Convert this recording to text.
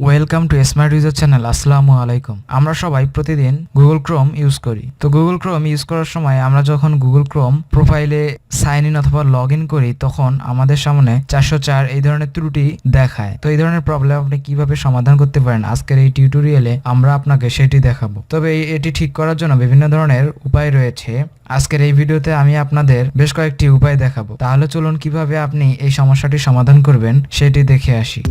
Welcome to smart user channel. আসসালামু আলাইকুম। আমরা সবাই প্রতিদিন গুগল ক্রোম ইউজ করি। তো গুগল ক্রোম ইউজ করার সময় আমরা যখন গুগল ক্রোম প্রোফাইলে সাইন ইন অথবা লগ ইন করি তখন আমাদের সামনে 404 এই ধরনের ত্রুটি দেখায়। তো এই ধরনের প্রবলেম আপনি কিভাবে সমাধান করতে পারেন আজকের এই টিউটোরিয়ালে আমরা আপনাকে সেটি দেখাবো। তবে এটি ঠিক করার জন্য বিভিন্ন ধরনের উপায় রয়েছে। আজকের এই ভিডিওতে আমি আপনাদের বেশ কয়েকটি উপায় দেখাবো। তাহলে চলুন কিভাবে আপনি এই সমস্যাটি সমাধান করবেন সেটি দেখে আসি।